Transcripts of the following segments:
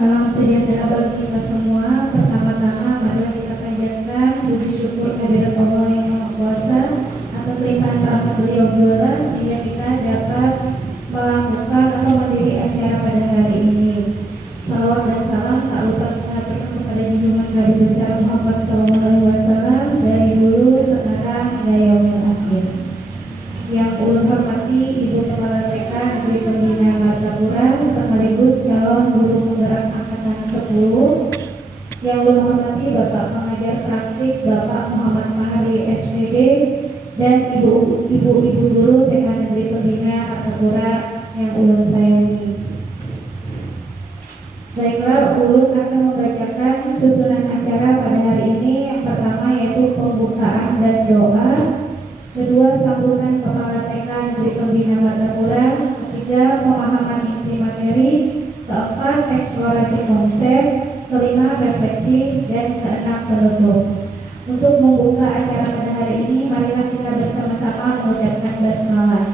Salam sejahtera bagi kita semua. Pertama-tama marilah kita panjatkan puji syukur kehadirat Allah yang Maha Kuasa atas limpahan rahmat Beliau sehingga kita dapat melakukan atau menghadiri acara pada hari ini. Salawat dan salam tak lupa kita aturkan kepada junjungan Nabi besar Muhammad SAW dari dulu, sekarang hingga yaumil akhir. Yang ulun hormati Ibu Kepala TK Negeri Pembina Martapura sekaligus calon guru penggerak angkatan 10. Yang ulun hormati Bapak pengajar praktik Bapak Muhammad Mahari SPD dan ibu-ibu guru TK Negeri Pembina Martapura yang ulun sayangi. Baiklah, ulun akan membacakan susunan acara pada hari ini. Yang pertama yaitu pembukaan dan doa. Kedua, sambutan Kepala TK Negeri Pembina Martapura. Ketiga, pemahaman inti materi. Keempat, eksplorasi konsep. Kelima, refleksi. Dan keenam, penutup. Untuk membuka acara pada hari ini, marilah kita bersama-sama mengucapkan basmalah.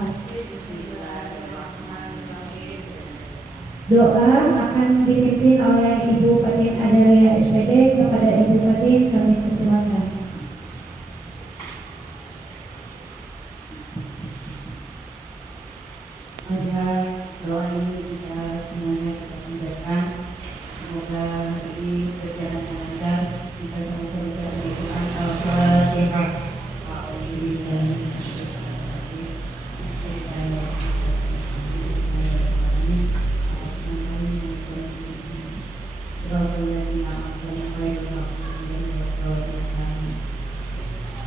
Doa akan dipimpin oleh Ibu Fatin Adalia SPD. Kepada Ibu Fatin kami persilakan. Pada doa ini kita semuanya kita panjatkan, semoga hari ini berjalan dengan lancar. Kita sama-sama berdoa Al-Fatihah.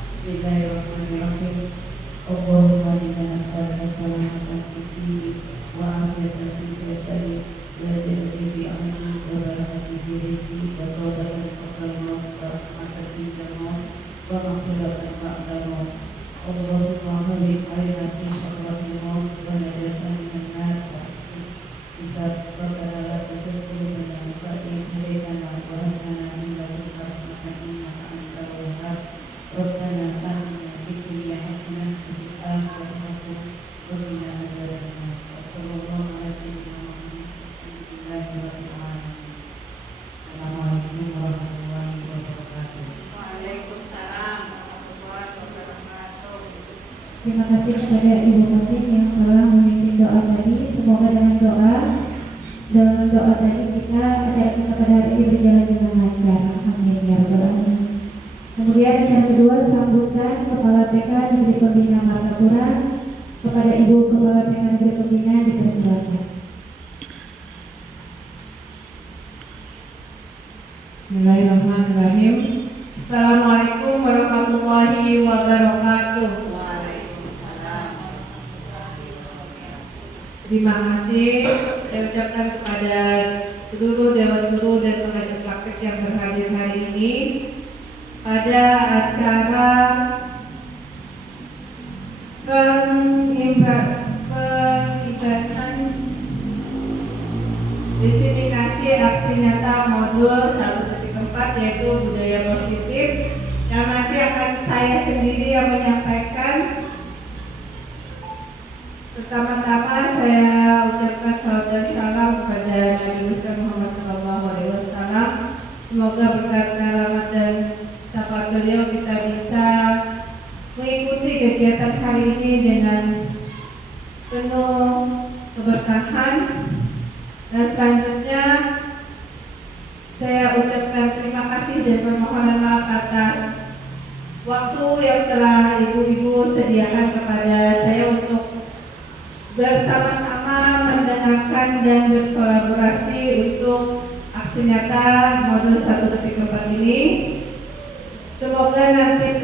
Bismillahirrahmanirrahim. Allahumma inna nas'aluka salamatan fid dini wa afiyatan fil jasadi wa ziyadatan fi amri wa barakatan fi rizqi wa tawbatan qabla al-maut wa rahmatan inda al-maut wa maghfiratan ba'da al-maut. Allahumma hawwin 'alaina fi sakratil maut wa najatan minan nar wa bisa rabbana la tuzigh qulubana ba'da idh hadaytana wa hab lana min ladunka rahmatan innaka antal wahhab. Rabbana atina fid dunya hasanah wa fil akhirati hasanah wa qina adzabannar. Wassallallahu ala sayyidina Muhammad. Assalamualaikum warahmatullahi wabarakatuh. Waalaikumsalam warahmatullahi wabarakatuh. Terima kasih kepada Ibu Fatin yang telah memimpin doa tadi. Semoga dengan doa tadi acara kita pada hari ini berjalan dengan lancar. Amin ya rabbal alamin. Kemudian yang kedua, sambutan Kepala TK Negeri Pembina Martapura. Kepada Ibu Kepala TK Negeri Pembina dipersilakan. Bismillahirrahmanirrahim. Assalamualaikum warahmatullahi wabarakatuh. Terima kasih saya ucapkan kepada seluruh Dewan Guru dan pengajar praktek yang berhadir hari ini pada acara pengibasan diseminasi aksi nyata modul 1.4 yaitu budaya positif, yang nanti akan saya sendiri yang menyampaikan. Pertama-tama saya ucapkan salam dan salam kepada Nabi besar Muhammad SAW. Semoga berkat rahmat dan syafaat beliau kita bisa mengikuti kegiatan hari ini dengan penuh keberkahan. Dan selanjutnya saya ucapkan terima kasih dan permohonan maaf atas waktu yang telah ibu-ibu sediakan kepada saya untuk bersama-sama mendengarkan dan berkolaborasi untuk aksi nyata modul 1.4 ini. Semoga nanti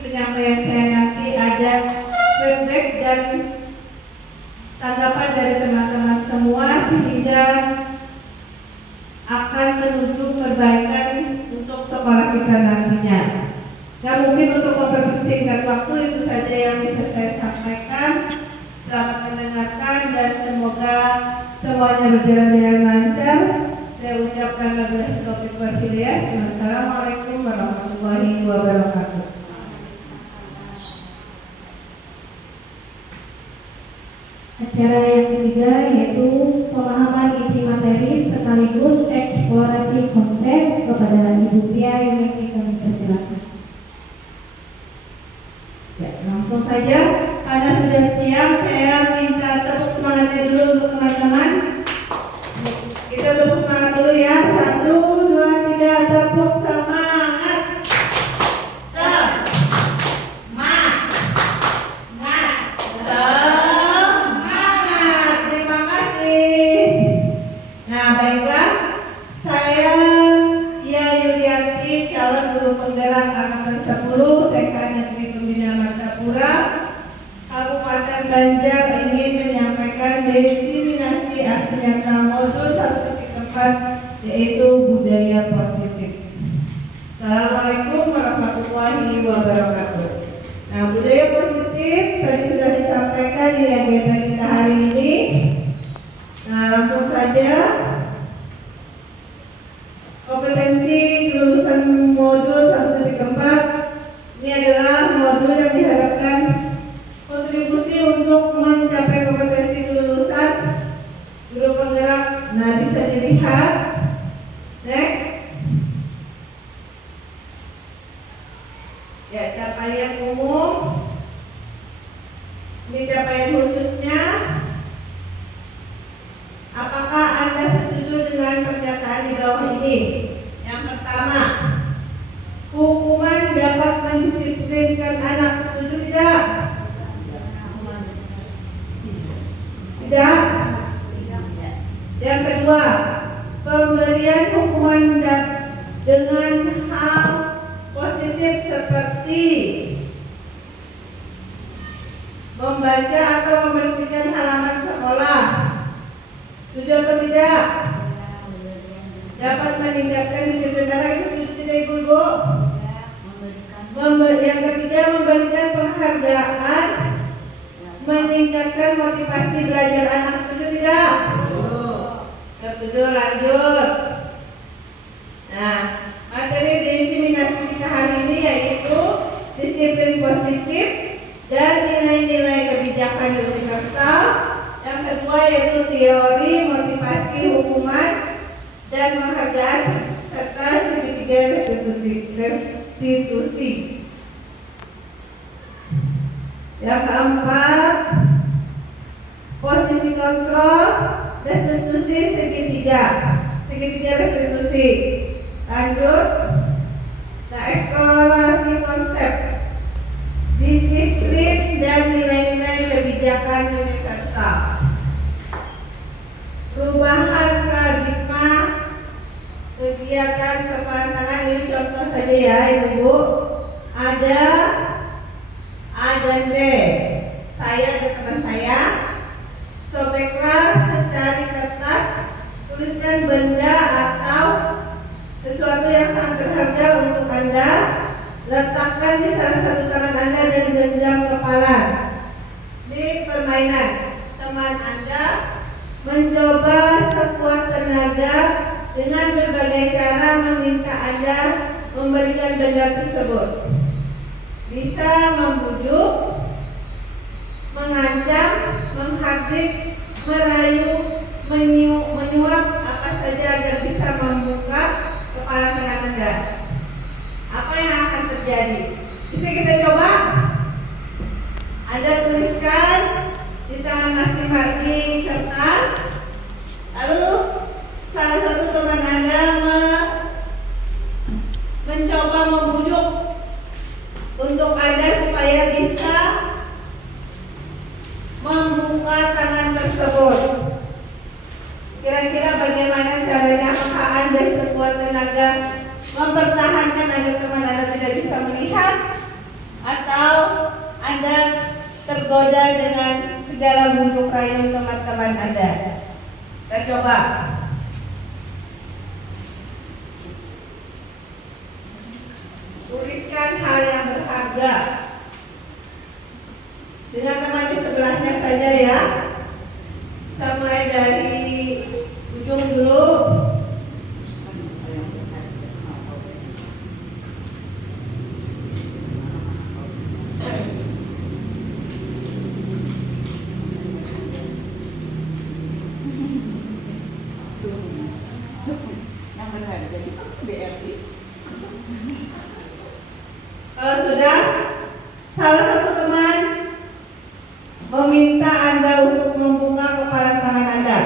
penyampaian saya nanti ada feedback dan tanggapan dari teman-teman semua sehingga akan menuju perbaikan untuk sekolah kita nantinya. Nah, mungkin untuk mempersingkat waktu itu saja yang bisa saya sampaikan. Selamat mendengarkan dan semoga semuanya berjalan dengan lancar. Saya ucapkan wabillahi taufiq wal hidayah. Wassalamualaikum warahmatullahi wabarakatuh. Acara yang ketiga yaitu pemahaman inti materi sekaligus kepada Ibu Pia Yuni, kami persilakan. Ya, langsung saja. Karena sudah siap, saya minta tepuk semangatnya dulu untuk teman-teman. Kita tepuk semangat dulu ya. 1, 2, 3, tepuk semangat. Semangat. Terima kasih. Nah, baiklah. Saya Ia Yulianti, calon guru penggerak angkatan 10 TK Negeri Pembina Martapura, Kabupaten Banjar, ingin menyampaikan diseminasi aksi nyata modul 1.4, yaitu budaya positif. Assalamualaikum warahmatullahi wabarakatuh. Nah, budaya positif tadi sudah disampaikan di agenda kita hari ini. Nah, langsung saja. Kompetensi kelulusan modul 1.4 ini adalah modul yang diharapkan kontribusi untuk mencapai kompetensi kelulusan guru penggerak. Nah, bisa dilihat next ya, capaian umum, ini capaian khususnya. Apakah Anda setuju dengan pernyataan di bawah ini? Yang pertama, hukuman dapat mendisiplinkan anak. Setuju tidak? Tidak. Yang kedua, pemberian hukuman dengan hal positif seperti membaca atau membersihkan halaman sekolah. Setuju atau tidak? Dapat meningkatkan disiplin anak. Itu setuju tidak Ibu-Ibu? Yang ketiga, memberikan penghargaan, meningkatkan motivasi belajar anak. Setuju tidak? Setuju. Lanjut. Nah, materi diseminasi kita hari ini yaitu disiplin positif dan nilai-nilai kebijakan universal. Yang kedua yaitu teori, motivasi, hukuman, dan penghargaan, serta segitiga restitusi. Yang keempat, posisi kontrol, restitusi, segitiga restitusi. Lanjut. Nah, eksplorasi konsep disiplin dan nilai-nilai kebijakan universal. Perubahan paradigma kegiatan kepala tangan, ini contoh saja ya Ibu. Ada A dan B. Saya dan teman saya, sobeklah secari kertas, tuliskan benda atau sesuatu yang sangat berharga untuk Anda, letakkan di salah satu tangan Anda dan genggam kepala. Di permainan, teman Anda mencoba sekuat tenaga dengan berbagai cara meminta Anda memberikan benda tersebut. Bisa membujuk, mengancam, menghardik, merayu, menyuap, apa saja agar bisa membuka kepala tangan Anda. Apa yang akan terjadi? Bisa kita coba? Anda tuliskan di tangan masing-masing kertas, lalu salah satu teman Anda mencoba membujuk untuk Anda supaya bisa membuka tangan tersebut. Kira-kira bagaimana caranya? Apakah Anda sekuat tenaga mempertahankan agar teman Anda tidak bisa melihat, atau Anda tergoda dengan segala bujuk rayu teman-teman Anda? Kita coba. Tuliskan hal yang berharga dengan teman di sebelahnya saja ya. Kita mulai dari ujung dulu. Yang benar. jadi pasti BRI. Kalau sudah, salah satu teman meminta Anda untuk membuka kepala tangan Anda.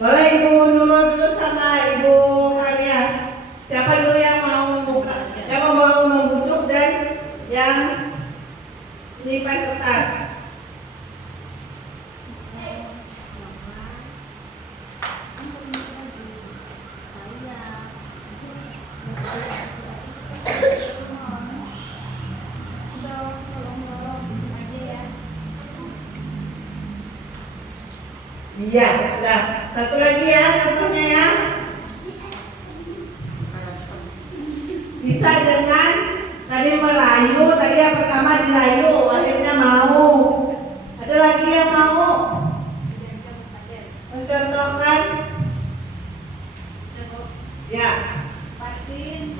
Boleh Ibu Nurul dulu sama Ibu Maria. Siapa dulu yang mau membuka, yang mau membujuk dan yang lipat kertas? Iya, sudah. Satu lagi ya contohnya ya. Bisa dengan tadi merayu, tadi yang pertama dirayu, akhirnya mau. Ada lagi yang mau mencontohkan? Ya. Patin,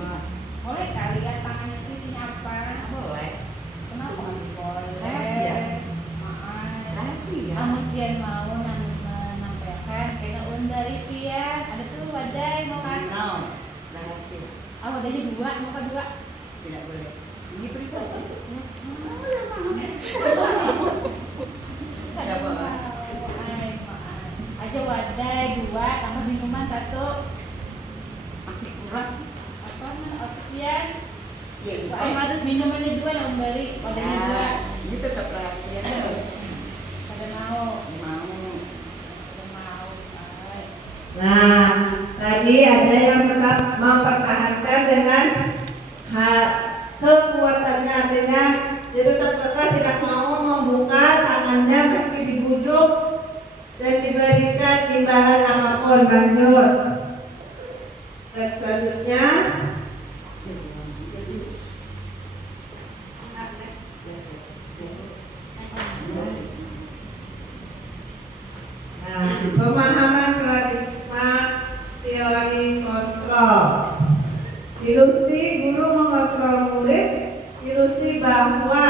boleh kalian tangannya itu isinya apa? Boleh. Kenapa nggak boleh? Rahasia. Maaf. Rahasia. Kemudian mau menampilkan kena dari dia. Ada tuh wadai mau kan? No, rahasia. Ah wadainya dua, mau kan dua? Tidak boleh. Ini pribadi. Tidak boleh. Maaf. Aja wadai dua, tambah minuman satu. Masih kurang. Apa Alfian? Ya, Harus minumannya dua yang memberi, wadainya dua. ini tetap rahasia. Pada mau. Mau. Pada mau. Ay. Nah, tadi ada yang tetap mempertahankan dengan kekuatannya, artinya dia tetap kekeh tidak mau membuka tangannya meski dibujuk dan diberikan imbalan apapun. Lanjut. Dan selanjutnya pemahaman paradigma teori kontrol. Ilusi guru mengontrol murid, ilusi bahwa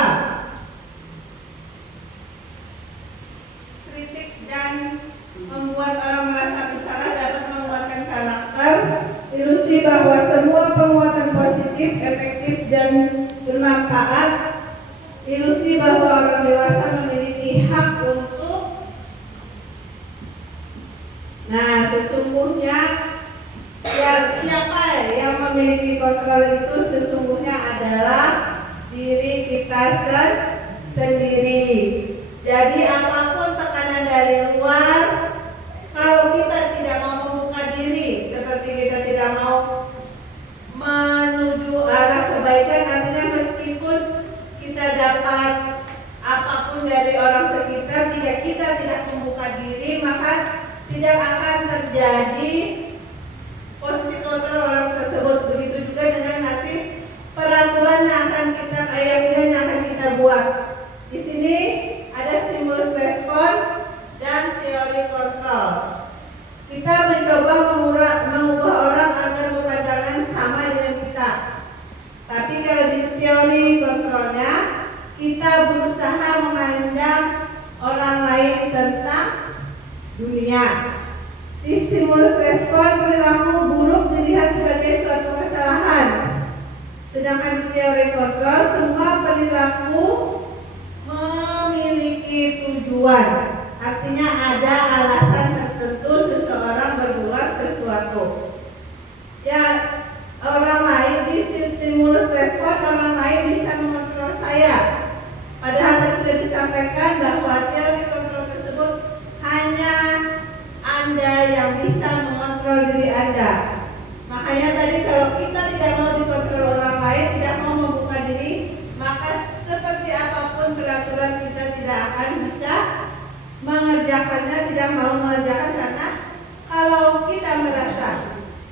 kritik dan membuat orang merasa bersalah dapat menguatkan karakter, ilusi bahwa semua penguatan positif, efektif dan bermanfaat, ilusi bahwa orang dewasa memiliki hak untuk. Nah, sesungguhnya siapa yang memiliki kontrol itu sesungguhnya adalah diri kita sendiri. Jadi apapun tekanan dari luar, kalau kita tidak mau membuka diri, seperti kita tidak mau menuju arah kebaikan, artinya meskipun kita dapat apapun dari orang sekitar, jika kita tidak membuka diri, maka tidak akan terjadi posisi kontrol orang tersebut. Begitu juga dengan nanti peraturan yang akan kita keyakinan yang akan kita buat. Di sini ada stimulus respon dan teori kontrol. Kita mencoba mengubah orang agar berpandangan sama dengan kita. Tapi kalau di teori kontrolnya, kita berusaha memandang orang lain tentang dunia. Di stimulus respon, perilaku buruk dilihat sebagai suatu kesalahan. Sedangkan di teori kontrol, semua perilaku memiliki tujuan. Artinya ada alasan tertentu seseorang berbuat sesuatu. Ya, orang lain di stimulus respon, orang lain bisa mengontrol saya. Padahal tadi sudah disampaikan bahwa teori kontrol tersebut hanya Anda yang bisa mengontrol diri Anda. Makanya tadi kalau kita tidak mau dikontrol orang lain, tidak mau membuka diri, maka seperti apapun peraturan kita tidak akan bisa mengerjakannya, tidak mau mengerjakan, karena kalau kita merasa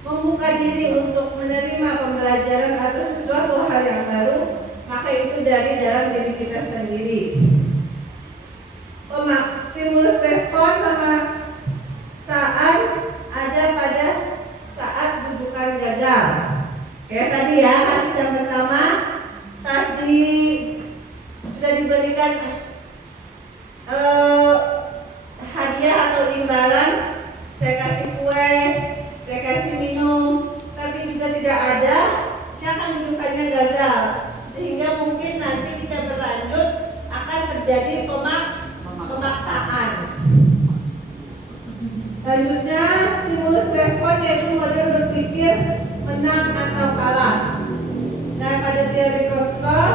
membuka diri untuk menerima pembelajaran atau sesuatu hal yang baru, maka itu dari dalam diri kita sendiri. Stimulus respon pemaksaan ada pada saat bujukan gagal. Kayak tadi ya, kasus yang pertama tadi sudah diberikan hadiah atau imbalan, saya kasih kue, saya kasih minum, Selanjutnya, stimulus respon yaitu model berpikir menang atau kalah. Nah, pada teori kontrol,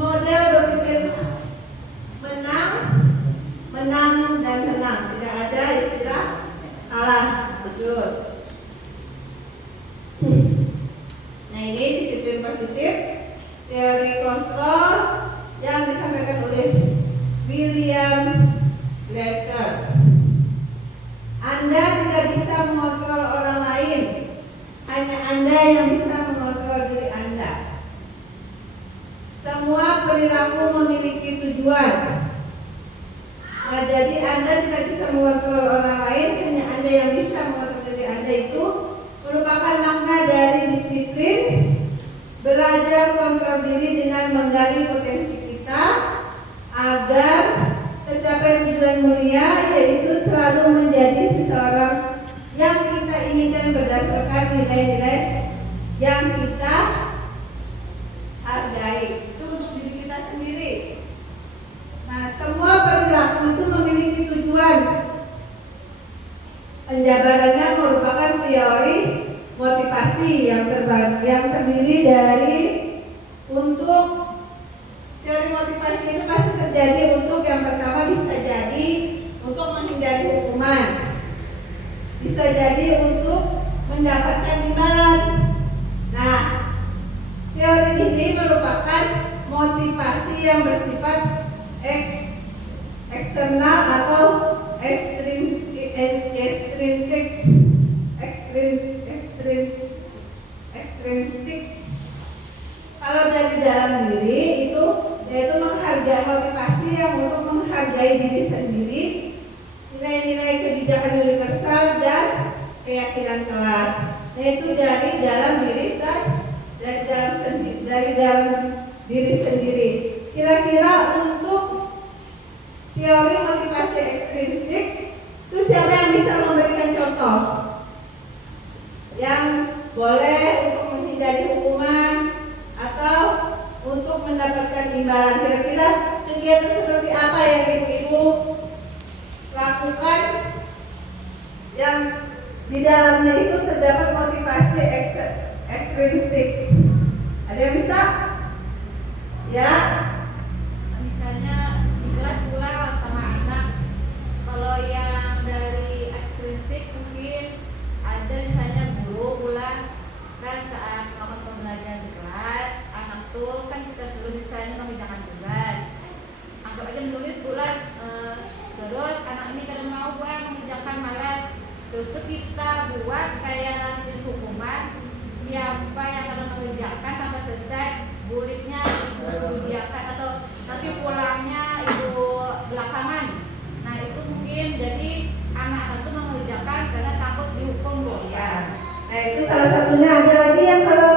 model berpikir menang dan menang. Tidak ada istilah kalah. Betul. Nah, ini disiplin positif teori kontrol yang disampaikan oleh William Glasser. Anda tidak bisa mengontrol orang lain, hanya Anda yang bisa mengontrol diri Anda. Semua perilaku memiliki tujuan. Nah, jadi Anda tidak bisa mengontrol orang lain, hanya Anda yang bisa mengontrol diri Anda. Itu merupakan makna dari disiplin. Belajar kontrol diri dengan menggali potensi kita agar tercapai tujuan mulia, yaitu selalu menjadi seseorang yang kita inginkan berdasarkan nilai-nilai yang kita hargai. Itu untuk diri kita sendiri. Nah, semua perilaku itu memiliki tujuan. Penjabarannya merupakan teori motivasi yang terdiri dari teori motivasi itu pasti terjadi untuk yang pertama bisa jadi untuk menghindari hukuman, bisa jadi untuk mendapatkan imbalan. Nah, teori ini merupakan motivasi yang bersifat eksternal atau ekstrinsik. Kalau dari dalam diri itu yaitu menghargai, motivasi yang untuk menghargai diri sendiri, nilai-nilai kebijakan universal dan keyakinan kelas, yaitu dari dalam diri sendiri. Kira-kira untuk teori motivasi ekstrinsik itu siapa yang bisa memberikan contoh yang boleh untuk menghindari hukuman atau untuk mendapatkan imbalan? Kira-kira kegiatan seperti apa yang ibu-ibu lakukan yang di dalamnya itu terdapat motivasi ekstrinsik? Ada yang bisa? Ya? Misalnya di kelas pulang sama anak. Kalau yang dari ekstrinsik mungkin ada misalnya guru pulang kan saat kamu pembelajaran di kelas, anak tuh kan kita suruh misalnya mengerjakan tugas. Anggap aja menulis tugas, terus anak ini kalau mau buat mengerjakan malas, terus tuh kita buat kayak jenis hukuman. Siapa yang akan mengerjakan sampai selesai, bulitnya dibiarkan atau nanti pulangnya itu belakangan. Nah, itu mungkin jadi anak-anak itu mengerjakan karena takut dihukum doyan. Nah, itu salah satunya. Ada lagi yang kalau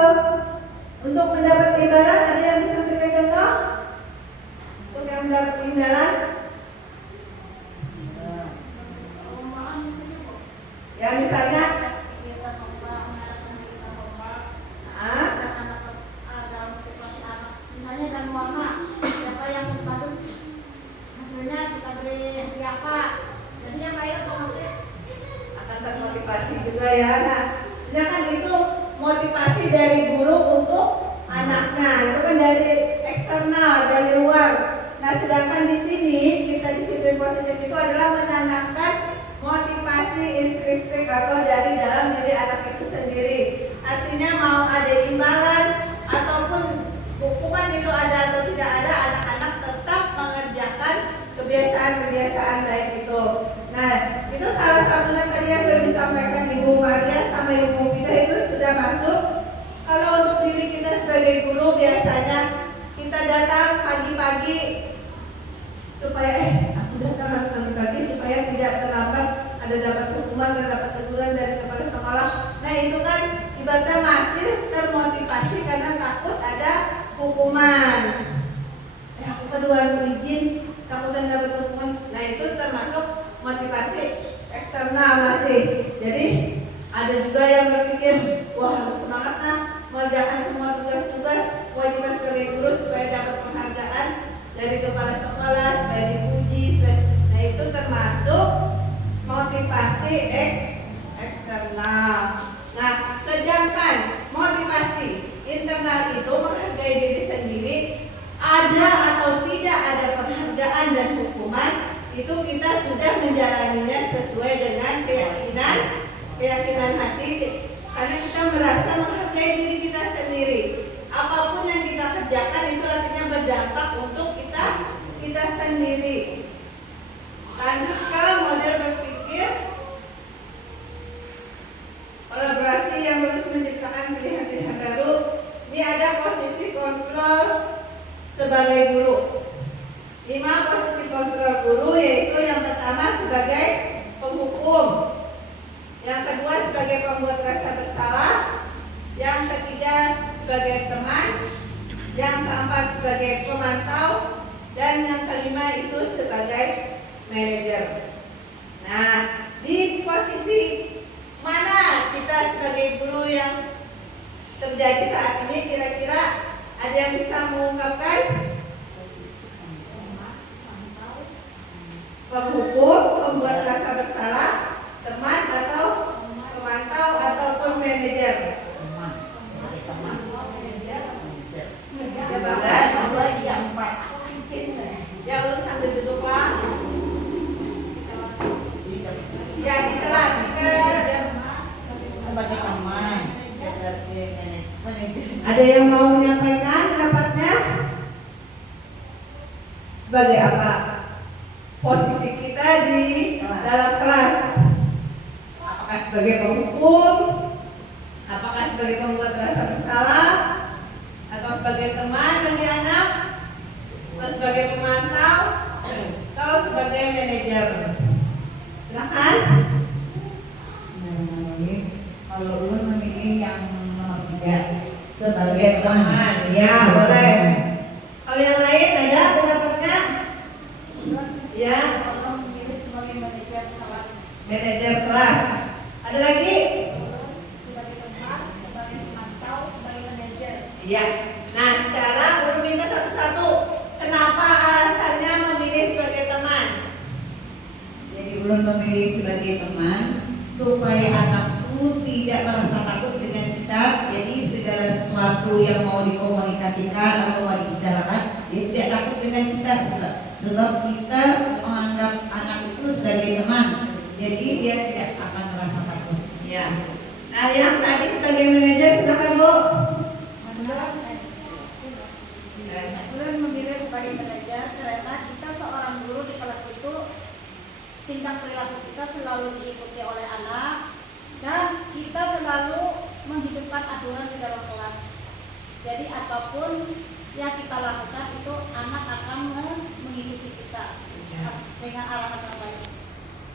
untuk mendapat imbalan, ada yang bisa berikan contoh? Untuk yang mendapat imbalan? Ya, misalnya misalnya dan warna siapa yang bagus hasilnya kita beri hadiah, jadi yang lain otomatis akan termotivasi juga ya. Nah, sedangkan itu motivasi dari guru untuk anaknya, itu kan dari eksternal, dari luar. Nah, sedangkan di sini kita disiplin positif itu adalah menanamkan motivasi intrinsik atau dari dalam diri anak itu sendiri. Artinya mau ada imbalan ataupun hukuman itu ada atau tidak ada, anak-anak tetap mengerjakan kebiasaan-kebiasaan baik itu. Nah, itu salah satunya tadi yang sudah disampaikan Ibu Maria sama Ibu kita itu sudah masuk. Kalau untuk diri kita sebagai guru biasanya kita datang pagi-pagi supaya aku datang harus pagi-pagi supaya tidak terlambat, ada dapat hukuman dan dapat teguran dari kepala sekolah. Nah, itu kan ibaratnya masih termotivasi karena takut ada hukuman. Aku kedua izin takut dan dapat hukuman. Nah, itu termasuk motivasi eksternal masih. Jadi ada juga yang berpikir, wah harus semangat nah mengerjakan semua tugas-tugas kewajiban sebagai guru supaya dapat penghargaan dari kepala sekolah, supaya dipuji. Nah, itu termasuk motivasi motivasi eksternal. Nah, sedangkan motivasi internal itu menghargai diri sendiri, ada atau tidak ada penghargaan dan hukuman, itu kita sudah menjalaninya sesuai dengan keyakinan hati, karena kita merasa menghargai diri kita sendiri. Apapun yang kita kerjakan itu artinya berdampak untuk kita sendiri. Lanjut ke model berpikir kolaborasi yang terus menciptakan pilihan-pilihan baru. Ini ada posisi kontrol sebagai guru. 5 posisi kontrol guru, yaitu yang pertama sebagai penghukum, yang kedua sebagai pembuat rasa bersalah, yang ketiga sebagai teman, yang keempat sebagai pemantau, dan yang kelima itu sebagai manajer. Nah, di posisi mana kita sebagai guru yang terjadi saat ini, kira-kira ada yang bisa mengungkapkan? Penghukum, pembuat rasa bersalah, teman atau pemantau ataupun manajer? Sebagai 2, 3, 4. ya, ulun sambil duduk Pak. Ya, di kelas Sebagai teman, sebagai manajer. ada yang mau menyampaikan pendapatnya? Sebagai apa posisi kita di dalam kelas? Apakah sebagai penghukum? Apakah sebagai pembuat rasa bersalah? Atau sebagai teman bagi anak? Atau sebagai pemantau? Atau sebagai manajer? Silakan. Kalau ulun memilih yang nomor 3 sebagai teman. Ya, boleh. Kalau yang lain ada pendapatnya? Ya, memilih sebagai manajer kelas, manajer kelas. Ada lagi? sebagai teman, sebagai pemantau, sebagai manajer. Iya. Nah, sekarang guru minta satu-satu. Kenapa alasannya memilih sebagai teman? Jadi ulun memilih sebagai teman supaya anakku tidak merasa takut dengan kita. Jadi segala sesuatu yang mau dikomunikasikan atau mau dibicarakan, dia tidak takut dengan kita sebab kita menganggap anak itu sebagai teman. Jadi dia tidak akan merasa takut. Ya. Nah, yang tadi sebagai manajer, silakan Bu. Ulun memilih sebagai manajer karena kita seorang guru di kelas itu tingkah perilaku kita selalu diikuti oleh anak dan kita selalu menghidupkan aturan di dalam kelas. Jadi apapun yang kita lakukan itu anak akan mengikuti kita dengan arahan yang baik.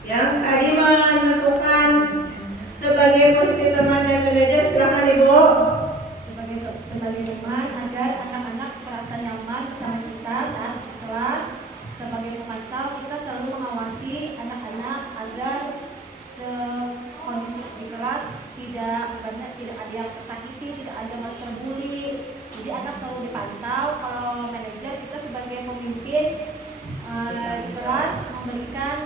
Yang tadi menentukan sebagai posisi teman dan manajer, silakan Ibu. Sebagai teman agar anak-anak merasa nyaman bersama kita saat kelas. Sebagai pemantau, kita selalu mengawasi anak-anak agar kondisi di kelas tidak ada yang tersakiti, tidak ada yang terbuli. Jadi anak selalu dipantau. Kalau manajer, kita sebagai pemimpin di kelas memberikan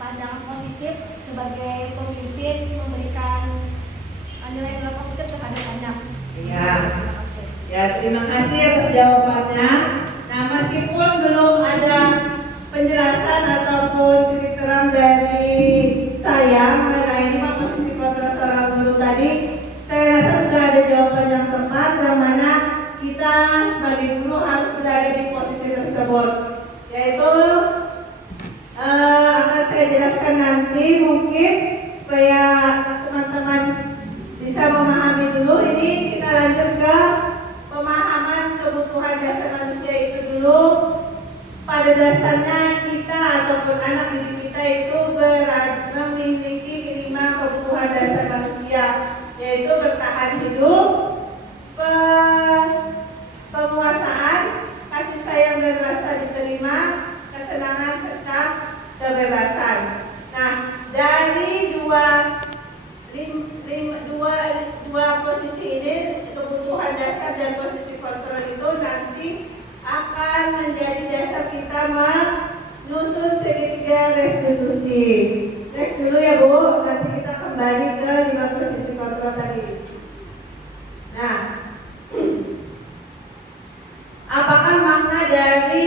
pandangan positif. Sebagai pemimpin memberikan nilai-nilai positif terhadap anak. Iya. Terima kasih. Ya, terima kasih atas jawabannya. Nah, meskipun belum ada penjelasan ataupun titik terang dari saya mengenai 5 posisi kontrak seorang guru tadi, saya rasa sudah ada jawaban yang tepat, yang mana kita sebagai guru harus berada di posisi tersebut, yaitu akan saya jelaskan nanti mungkin supaya teman-teman bisa memahami dulu. Ini kita lanjut ke pemahaman kebutuhan dasar manusia itu dulu. Pada dasarnya kita ataupun anak didik kita itu memiliki 5 kebutuhan dasar manusia, yaitu bertahan hidup, penguasaan, kasih sayang dan rasa diterima, kesenangan serta kebebasan. Nah, dari dua posisi ini, kebutuhan dasar dan posisi kontrol itu nanti akan menjadi dasar kita Nyusun segitiga restitusi. Next dulu ya Bu, nanti kita kembali ke 5 posisi kontrol tadi. Nah, apakah makna dari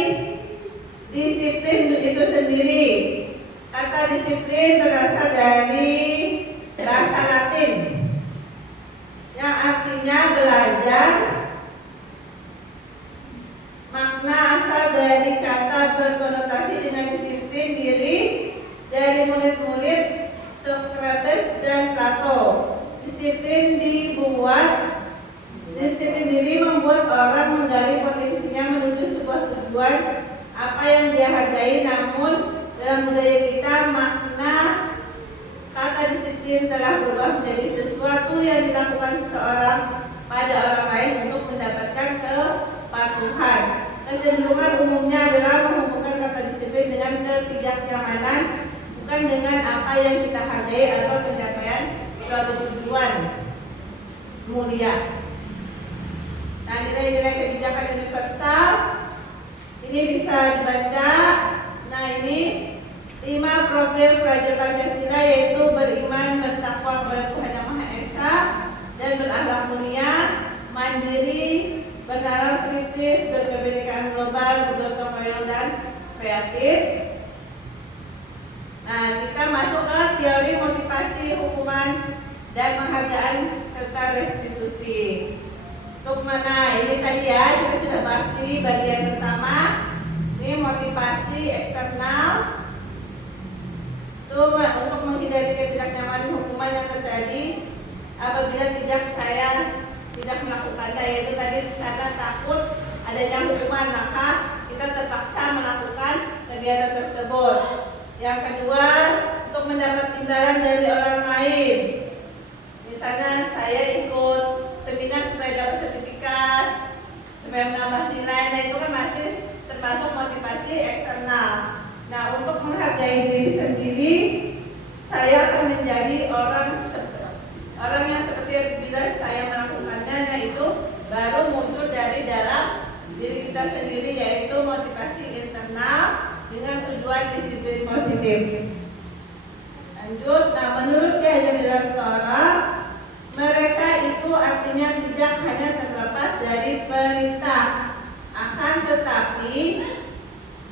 disiplin itu sendiri? Kata disiplin berasal dari bahasa Latin yang artinya belajar. Makna asal dari kata berkonotasi dengan disiplin diri dari murid-murid Socrates dan Plato. Disiplin diri membuat orang menggali potensinya menuju sebuah tujuan apa yang dia hargai. Namun dalam budaya kita makna kata disiplin telah berubah menjadi sesuatu yang dilakukan seseorang pada orang lain untuk mendapatkan kepatuhan. Kecenderungan umumnya adalah menghubungkan kata disiplin dengan ketidaknyamanan, bukan dengan apa yang kita hargai atau pencapaian suatu tujuan mulia. Nah, nilai-nilai kebijakan universal ini bisa dibaca. Nah, ini 5 profil pelajar Pancasila, yaitu beriman, bertakwa kepada Tuhan Yang Maha Esa, dan berakhlak mulia, mandiri, bernalar kritis, berkebinekaan global, bergotong royong, dan kreatif. Nah, kita masuk ke teori motivasi, hukuman, dan penghargaan serta restitusi. Untuk mana ini tadi ya, kita sudah bahas di bagian pertama. Ini motivasi eksternal. Untuk menghindari ketidaknyamanan hukuman yang terjadi apabila saya tidak melakukannya, yaitu tadi karena takut adanya hukuman, maka kita terpaksa melakukan kegiatan tersebut. Yang kedua, untuk mendapat imbalan dari orang lain. Misalnya saya ikut seminar supaya dapat sertifikat, supaya menambah nilainya, itu kan masih termasuk motivasi eksternal. Nah, untuk menghargai diri sendiri, saya akan menjadi orang yang seperti bila saya melakukannya, yaitu baru muncul dari dalam diri kita sendiri, yaitu motivasi internal dengan tujuan disiplin positif. Lanjut, nah menurut Ki Hajar Dewantara, mereka itu artinya tidak hanya terlepas dari perintah, akan tetapi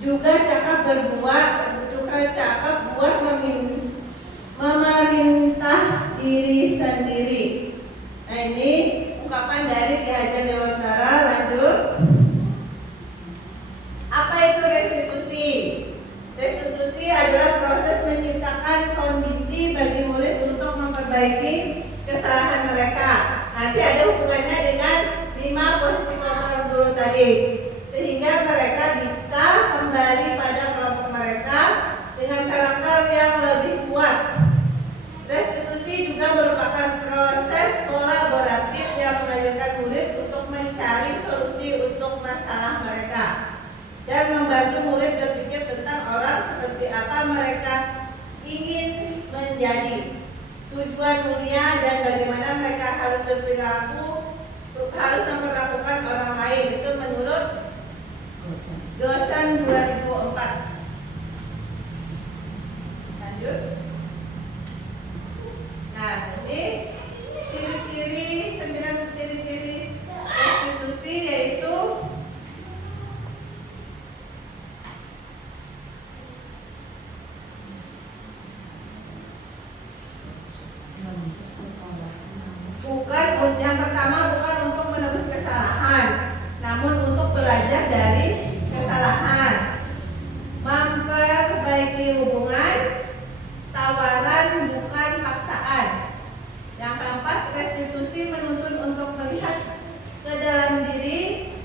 juga cakap berbuat, juga cakap buat memerintah diri sendiri. Nah, ini ungkapan dari Ki Hajar Dewantara. Lanjut, apa itu restitusi? Restitusi adalah proses menciptakan kondisi bagi murid untuk memperbaiki kesalahan mereka. Nanti ada hubungannya dengan 5 posisi kontrol dulu tadi, sehingga mereka bisa kembali pada kelompok mereka dengan karakter yang lebih kuat. Restitusi juga merupakan proses kolaboratif yang mengajarkan murid untuk mencari solusi untuk masalah mereka dan membantu murid berpikir tentang orang seperti apa mereka ingin menjadi, tujuan mulia, dan bagaimana mereka harus berperilaku, harus memperlakukan orang lain. Itu menurut Dosen 2004. Lanjut. Nah, ini ciri-ciri 9 ciri-ciri restitusi, yaitu yang pertama bukan untuk menebus kesalahan, namun untuk belajar dari kesalahan, memperbaiki hubungan, tawaran bukan paksaan. Yang keempat, restitusi menuntun untuk melihat ke dalam diri.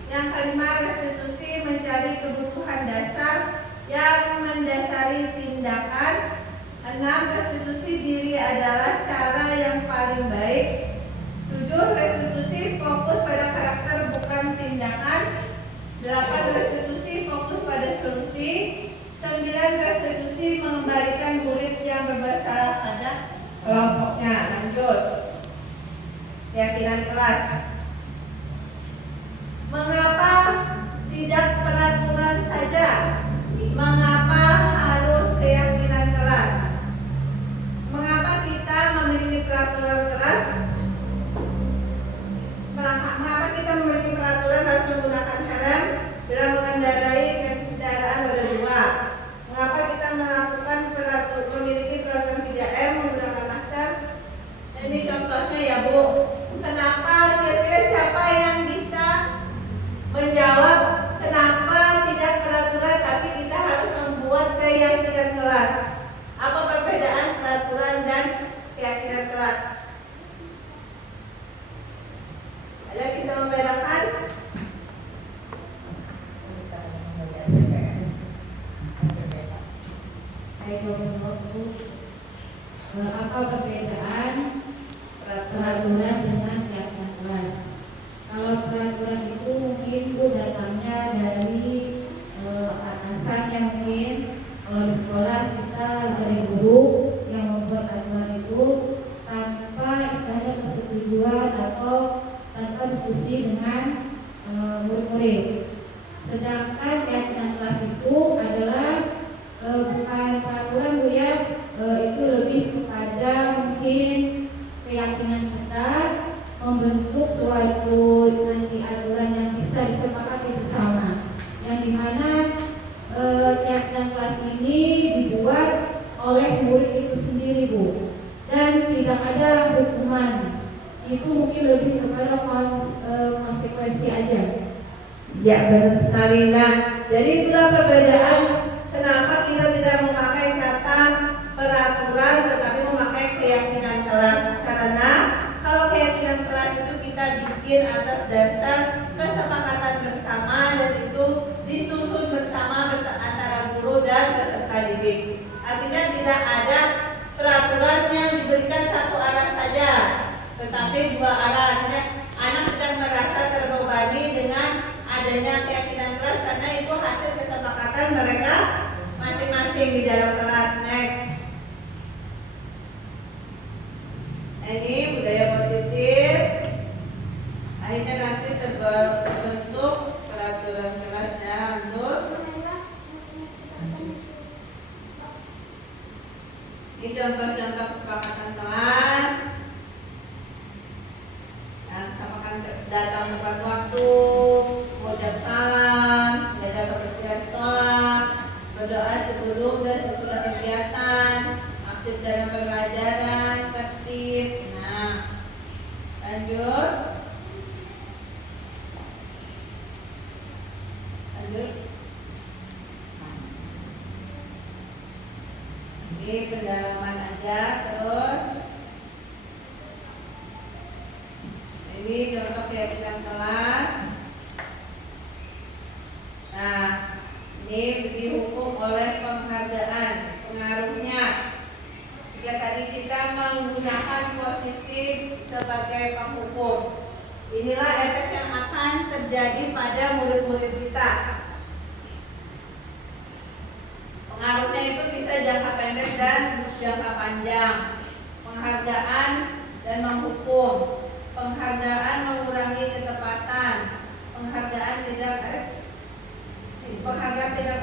Yang kelima, restitusi mencari kebutuhan dasar yang mendasari tindakan. 6, restitusi diri adalah cara yang paling baik. 7, restitusi fokus pada karakter bukan tindakan. 8, restitusi fokus pada solusi. 9, restitusi mengembalikan murid yang bermasalah pada kelompoknya. Lanjut, keyakinan kelas. Mengapa tidak peraturan saja? Mengapa apa perbedaan peraturan dengan kegiatan kelas? Kalau peraturan itu mungkin Bu datangnya dari atasan yang mungkin kalau di sekolah kita dari guru yang membuat aturan itu tanpa istilahnya persetujuan atau tanpa diskusi dengan murid-murid. Sedangkan kegiatan kelas itu adalah bukan peraturan Bu ya, itu lebih kepada mungkin keyakinan kita membentuk suatu nanti aturan yang bisa disepakati bersama, yang dimana kegiatan kelas ini dibuat oleh murid itu sendiri Bu, dan tidak ada hukuman. Itu mungkin lebih kepada konsekuensi aja. Ya, benar sekali. Nah, jadi itulah perbedaan kenapa kita tidak memakai kata peraturan tetapi memakai keyakinan kelas. Karena kalau keyakinan kelas itu kita bikin atas dasar kesepakatan bersama dan itu disusun bersama antara guru dan peserta didik. Artinya tidak ada peraturan yang diberikan satu arah saja, tetapi dua arah. Artinya anak tidak merasa terbebani dengan adanya keyakinan kelas karena itu hasil kesepakatan mereka masing-masing di dalam kelas. Next. Ini budaya positif. Akhirnya nanti terbentuk peraturan kelasnya untuk ini contoh-contoh kesepakatan kelas. Kesepakatan datang tepat waktu, mengucap salam, menjaga kebersihan sekolah, berdoa sebelum dan sesudah kegiatan, aktif dalam pembelajaran, tertib. Nah, lanjut. Ini pendalaman aja terus. Ini contoh keyakinan kelas. Nah, ini dihukum oleh penghargaan. Pengaruhnya, jika tadi kita menggunakan posisi sebagai penghukum, inilah efek yang akan terjadi pada murid-murid kita. Pengaruhnya itu bisa jangka pendek dan jangka panjang. Penghargaan dan menghukum. Penghargaan mengurangi ketepatan. Penghargaan tidak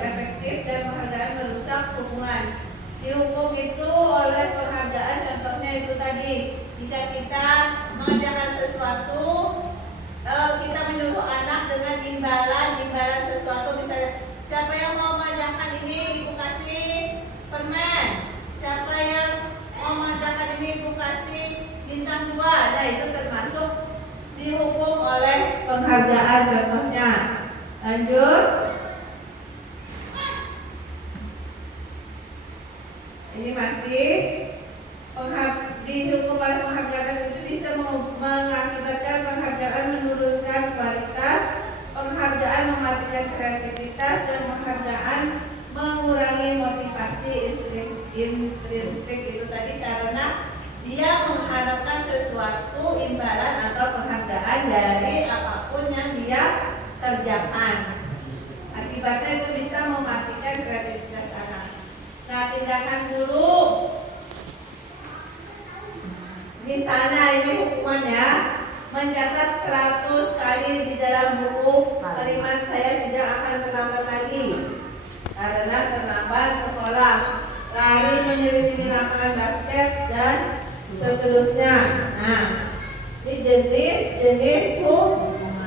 efektif dan penghargaan merusak hubungan. Dihukum itu oleh penghargaan, contohnya itu tadi. Jika kita mengajarkan sesuatu, kita menyuruh anak dengan imbalan sesuatu, misalnya siapa yang mau mengajarkan ini ibu kasih permen, siapa yang mau mengajarkan ini ibu kasih bintang 2. Nah, itu termasuk dihukum oleh penghargaan contohnya. Lanjut. Ini masih dihukum oleh penghargaan itu bisa mengakibatkan penghargaan menurunkan kualitas, penghargaan mematikan kreativitas, dan penghargaan mengurangi motivasi intrinsik itu tadi karena dia mengharapkan sesuatu imbalan atau penghargaan dari apapun yang dia kerjakan. Akibatnya itu bisa mematikan kreativitas anak. Nah, tindakan guru, misalnya ini hukumannya mencatat 100 kali di dalam buku kalimat saya tidak akan terlambat lagi karena terlambat sekolah, lari menyelidiki lapangan basket dan seterusnya. Nah, ini jenis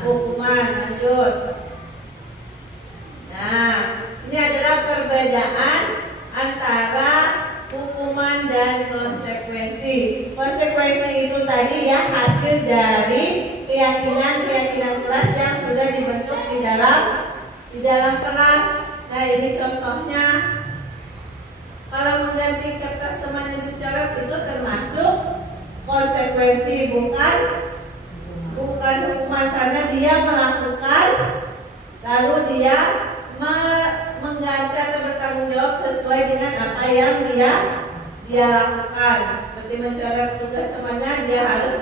hukuman. Lanjut. Nah, ini adalah perbedaan antara hukuman dan konsekuensi. Konsekuensi itu tadi ya hasil dari keyakinan kelas yang sudah dibentuk di dalam kelas. Nah, ini contohnya. Kalau mengganti kertas temannya dicoret itu termasuk konsekuensi, bukan hukuman karena dia melakukan lalu dia mengganti atau bertanggung jawab sesuai dengan apa yang dia lakukan. Seperti mencoret tugas temannya, dia harus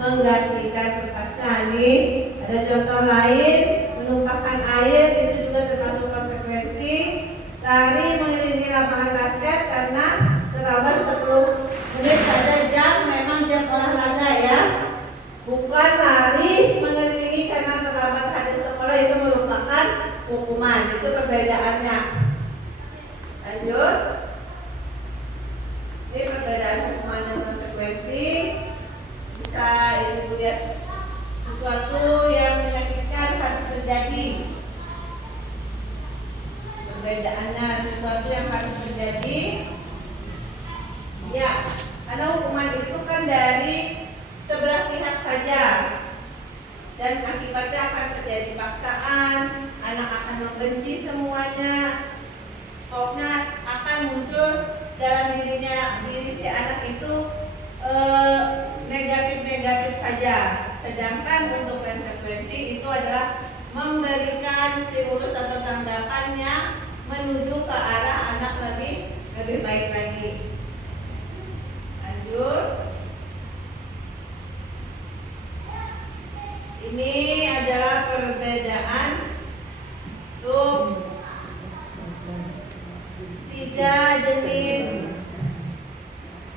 menggantikan kertasnya. Ini ada contoh lain, menumpahkan air itu juga termasuk konsekuensi. Lari mengelilingi lapangan basket karena terlambat 10 menit saja jam, memang jam olahraga ya. Bukan lari mengelilingi karena terlambat hadir sekolah, itu merupakan hukuman. Itu perbedaannya. Lanjut. Ini perbedaan hukuman dan konsekuensi. Bisa ibu lihat sesuatu yang menyakitkan harus terjadi. Perbedaannya sesuatu yang harus terjadi. Ya, karena hukuman itu kan dari sebelah pihak saja, dan akibatnya akan terjadi paksaan, anak akan membenci semuanya, pokoknya akan muncul dalam diri si anak itu negatif saja. Sedangkan untuk konsekuensi itu adalah memberikan stimulus atau tanggapan yang menuju ke arah anak lebih baik lagi. Lanjut. Ini adalah perbedaan untuk 3 jenis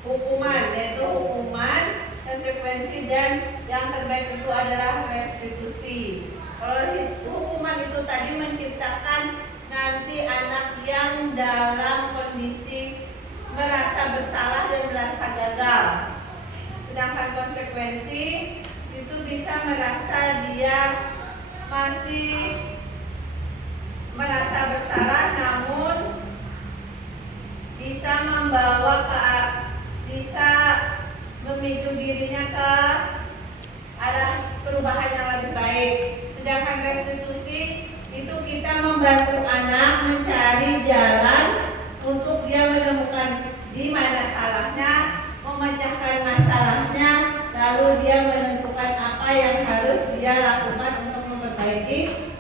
hukuman, yaitu hukuman, konsekuensi, dan yang terbaik itu adalah restitusi. Kalau hukuman itu tadi menciptakan nanti anak yang dalam kondisi merasa bersalah dan merasa gagal. Sedangkan konsekuensi itu bisa merasa dia masih merasa bersalah, namun bisa bisa memicu dirinya ke arah perubahan yang lebih baik. Sedangkan restitusi itu kita membantu anak mencari jalan untuk dia menemukan di mana salahnya, memecahkan masalahnya, lalu dia menentukan apa yang harus dia lakukan untuk memperbaiki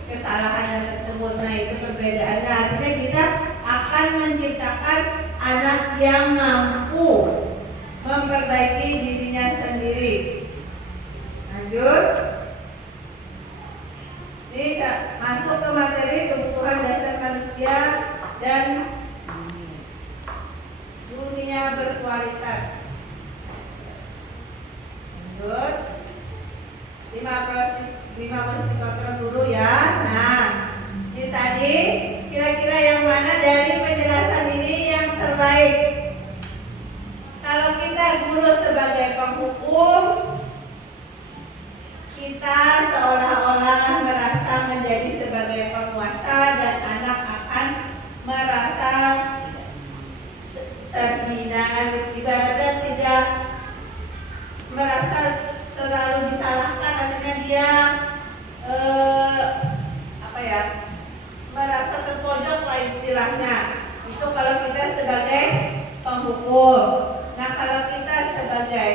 kesalahan tersebut. Nah, itu perbedaannya. Artinya kita akan menciptakan anak yang mampu memperbaiki dirinya sendiri. Lanjut. Ini masuk ke materi kebutuhan dasar manusia dan dunia berkualitas. Lanjut. 5 posisi kontrol guru ya. Nah, ini tadi kira-kira yang mana dari penjelasan ini yang terbaik? Kalau kita guru sebagai penghukum, kita seolah-olah merasa menjadi sebagai penguasa dan anak akan merasa terhina, ibaratnya tidak merasa selalu disalahkan, artinya dia merasa terpojok lah istilahnya. Itu kalau kita sebagai penghukum. Nah, kalau kita sebagai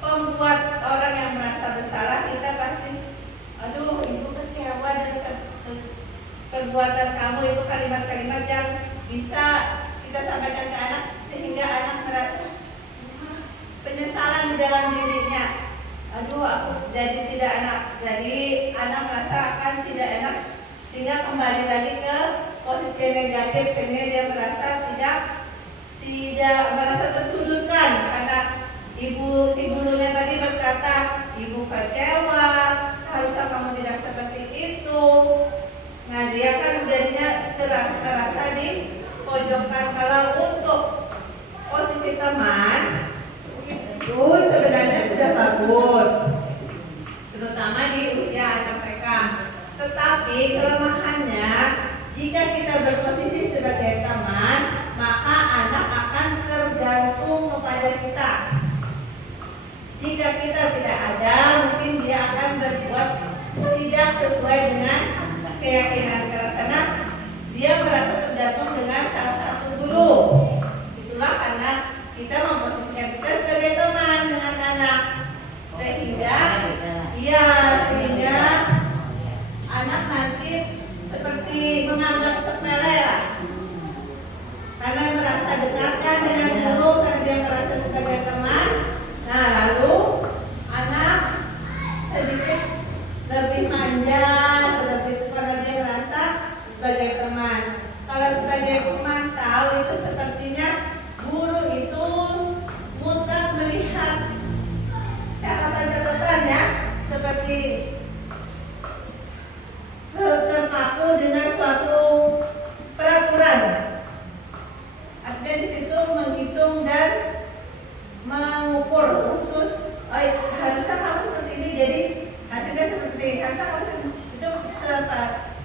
pembuat orang yang merasa bersalah, kita pasti, aduh, ibu kecewa dengan perbuatan kamu. Itu kalimat-kalimat yang bisa kita sampaikan ke anak sehingga anak merasa penyesalan di dalam dirinya. Aduh, aku jadi tidak enak. Jadi anak merasa akan tidak enak, sehingga kembali lagi ke posisi negatif, karena dia merasa tidak merasa tersudutkan karena si gurunya tadi berkata, ibu kecewa, seharusnya kamu tidak seperti itu. Nah, dia kan jadinya merasa dipojokkan. Kalau untuk posisi teman itu sebenarnya sudah bagus, terutama di usia anak TK. Tetapi kelemahannya, jika kita berposisi sebagai teman, maka anak akan tergantung kepada kita. Jika kita tidak ada, mungkin dia akan berbuat tidak sesuai dengan keyakinan karena dia merasa tergantung dengan salah satu guru. Itulah karena kita memposisikan kita sebagai teman dengan anak, sehingga anak nanti seperti menganggap sepele lah.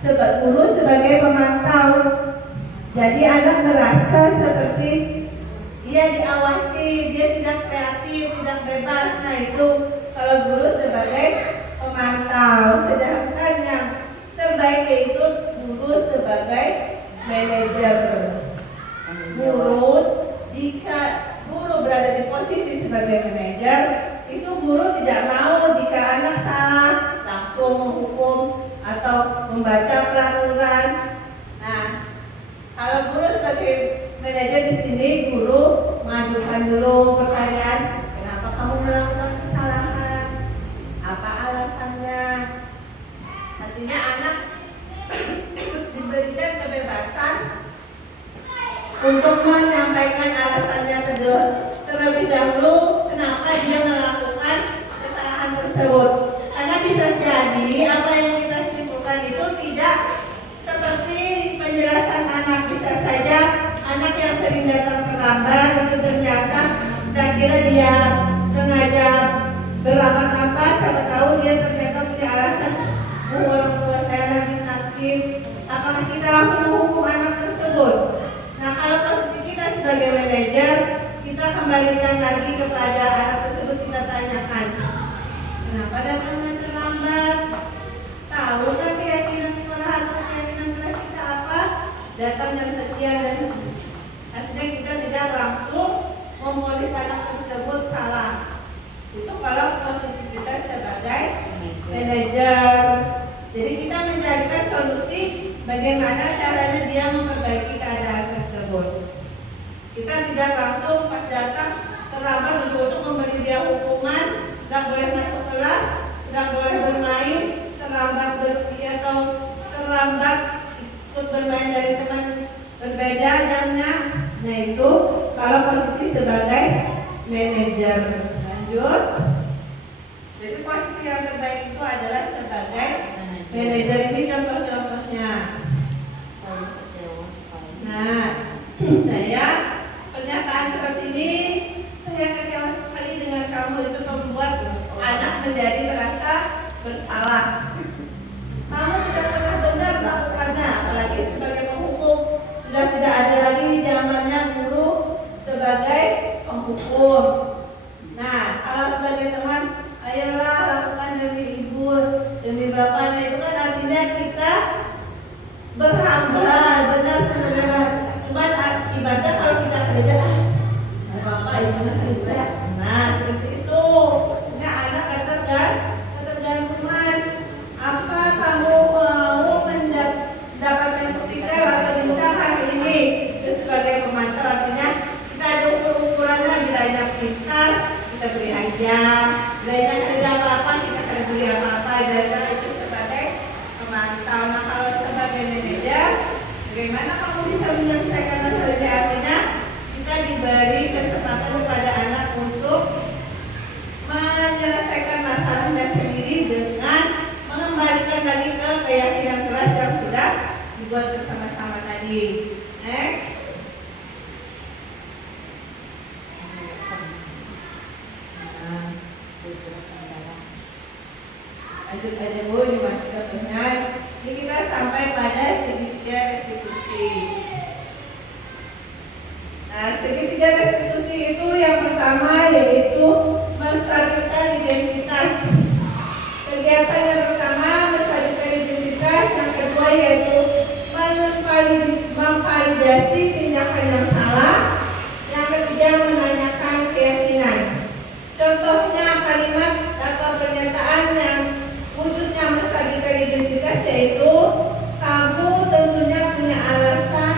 guru sebagai pemantau. Jadi anak merasa seperti dia diawasi, dia tidak kreatif, tidak bebas. Nah itu kalau guru sebagai pemantau. Sedangkan yang terbaik yaitu guru sebagai manajer. Jika guru berada di posisi sebagai manajer, itu guru tidak mau jika anak salah langsung menghukum atau membaca peraturan. Nah, kalau guru sebagai manajer di sini, guru mengajukan dulu pertanyaan, kenapa kamu melakukan kesalahan? Apa alasannya? Artinya anak diberikan kebebasan untuk menyampaikan alasannya terlebih dahulu kenapa dia melakukan kesalahan tersebut. Karena bisa jadi apa yang kita simpulkan itu tidak seperti penjelasan anak. Bisa saja anak yang sering datang terlambat itu ternyata kita kira dia sengaja berlambat-lambat, siapa tahu dia ternyata punya alasan, orang tua saya lagi sakit. Apakah kita langsung menghukum anak tersebut? Nah, kalau posisi kita sebagai manajer, kita kembalikan lagi kepada anak tersebut, kita tanyakan, kenapa datangnya terlambat? Tahu kan keyakinan sekolah atau keyakinan kelas kita apa? Datang jam sekian, dan artinya kita tidak langsung memonis anak tersebut salah. Itu kalau posisi kita sebagai manajer. Jadi kita mencarikan solusi bagaimana caranya dia memperbaiki keadaan tersebut. Kita tidak langsung pas datang terlambat untuk memberi dia hukuman, tidak boleh masuk kelas, tidak boleh bermain, terlambat atau terlambat ikut bermain dari teman berbeda jamnya. Nah itu kalau posisi sebagai manajer. Lanjut. Jadi posisi yang terbaik itu adalah sebagai manajer. Ini contoh-contohnya. Nah, saya pernyataan seperti ini, saya kecewa sekali dengan kamu, itu membuat anak menjadi merasa bersalah. Kamu tidak pernah benar melakukannya, apalagi sebagai penghukum. Sudah tidak ada lagi zamannya guru sebagai penghukum. Nah, kalau sebagai teman, ayolah lakukan demi ibu, demi bapaknya, itu kan artinya kita berhamba, benar sebenarnya. Cuma ibadah kalau kita kerja, bapak ibunya kerja. Nah, seperti itu. Nah, anak ketergantungan. Apa kamu mau mendapatkan stiker atau bintang hari ini? Itu sebagai pemantau, artinya kita ada ukur-ukurannya. Bilanya pintar, kita beri hadiah. Bilanya ada apa-apa, kita akan beri apa-apa. Bilanya itu sebagai pemantau. Nah, kalau sebagai manajer, bagaimana kamu bisa menyelesaikan masalahnya? Artinya kita diberi kesempatan kepada anak untuk menyelesaikan masalahnya sendiri dengan mengembalikan lagi ke keyakinan keras yang sudah dibuat bersama-sama tadi. Next. Lanjut aja Bu, ini masih contohnya. Ini kita sampai pada segitiga restitusi. Nah, segitiga restitusi itu yang pertama yaitu menstabilkan identitas. Kegiatan yang pertama menstabilkan identitas, yang kedua yaitu memvalidasi tindakan yang salah, yang ketiga menanyakan keyakinan. Contohnya kalimat atau pernyataan yang wujudnya menstabilkan identitas yaitu kamu tentunya punya alasan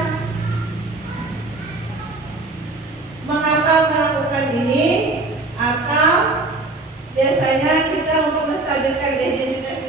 mengapa melakukan ini, atau biasanya kita untuk menstabilkan identitas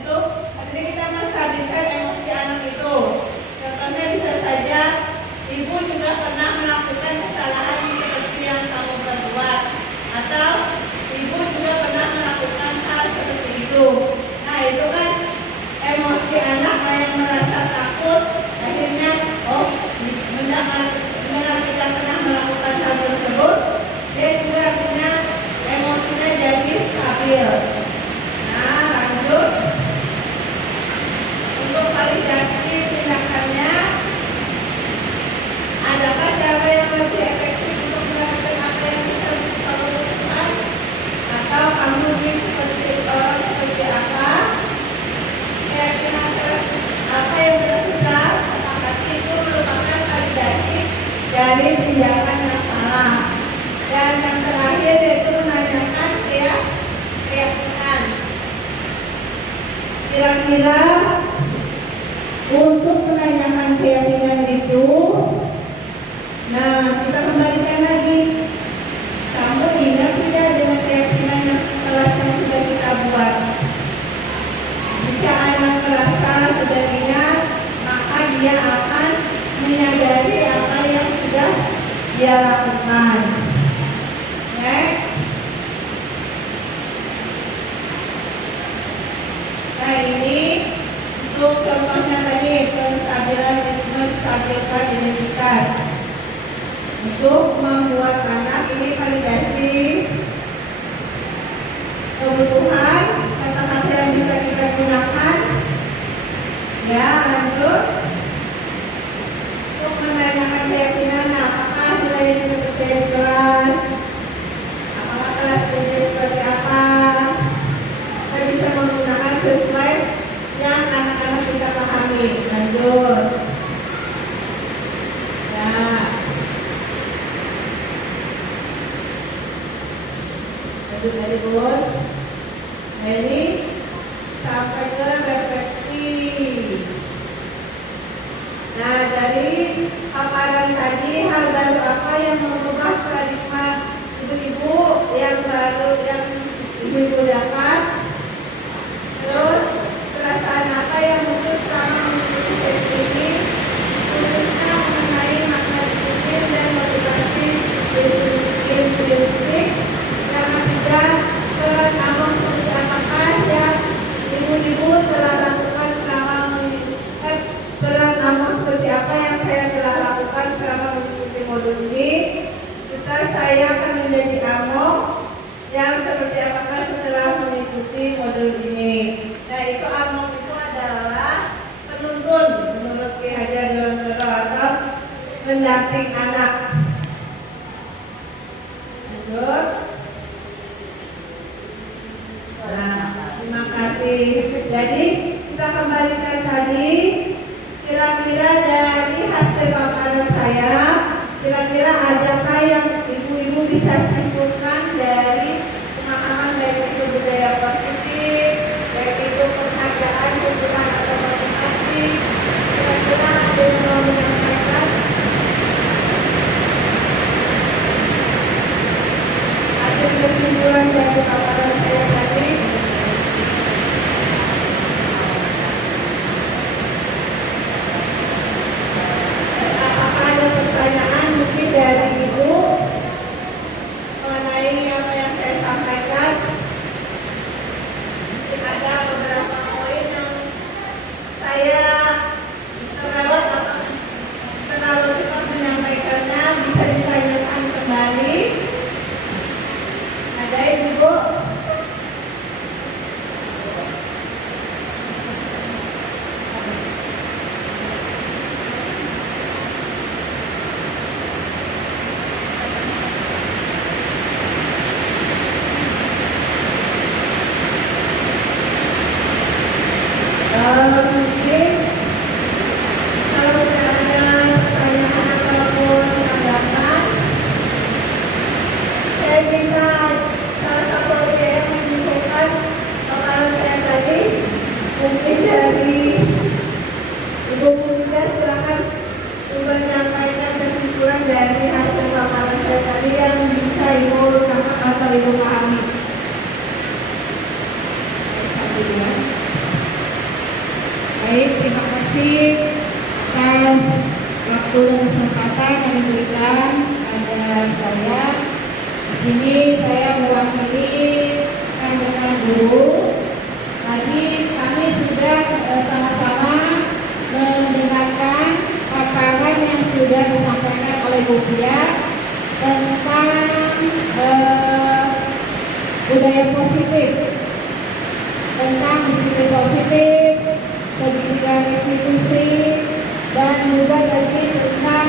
kira-kira untuk menanyakan keyakinan itu, nah kita kembalikan lagi. Kamu ingat tidak dengan keyakinan yang kelas yang sudah kita buat? Jika anak merasa sudah ingat, maka dia akan menyadari apa yang sudah dia lakukan. Nah ini untuk contohnya tadi menstabilkan identitas. Untuk membuat anak ini validasi kebutuhan kata-kata yang bisa kita gunakan. Ya, lanjut untuk menanyakan keyakinan apakah sudah dipercaya di kelas, apakah kelas ini seperti apa. Kita bisa menggunakan sesuai yang anak-anak kita pahami. Lanjut. Ya. Lanjut tadi Bun. Nah ini sampai ke refleksi. Nah dari paparan tadi, hal baru apa yang mengubah paradigma ibu-ibu yang baru yang ibu-ibu dapat? Terus perasaan apa yang muncul selama mengikuti sesi ini, khususnya mengenai makna disiplin dan motivasi intrinsik. Yang ketiga, peran abang seperti apakah yang ibu-ibu telah lakukan selama mengikuti peran abang seperti apa yang saya telah lakukan selama mengikuti modul ini, serta saya akan menjadi among yang seperti apakah setelah mengikuti modul ini. Nah itu among itu adalah penuntun menurut Ki Hajar Dewantara atau pendamping anak. Lanjut. Nah, terima kasih. Jadi kita kembalikan tadi, kira-kira dari hasil paparan saya, kira-kira adakah yang ibu-ibu bisa simpulkan dari pemahaman baik itu budaya positif, baik itu penghargaan, dukungan atau motivasi, kira-kira ada yang mau menyampaikan? Hasil kesimpulan dari paparan saya tadi. Apakah ada pertanyaan mungkin dari Ibu mengenai apa yang saya sampaikan? Mungkin ada beberapa poin yang saya terlewat atau terlalu cepat menyampaikannya, bisa ditanyakan kembali. Ada Ibu? Mungkin kalau tidak ada pertanyaan ataupun tanggapan, saya minta salah satu yang menyimpulkan paparan saya tadi. Mungkin dari Ibu Bunda silakan menyampaikan kesimpulan dari hasil paparan saya tadi yang bisa Ibu tangkap atau Ibu pahami. Baik, terima kasih atas waktu dan kesempatan yang diberikan pada saya. Di sini saya mewakili rekan-rekan guru. Tadi kami sudah sama-sama mendengarkan paparan yang sudah disampaikan oleh Bu Pia tentang budaya positif, tentang disiplin positif, segitiga restitusi, dan juga tadi tentang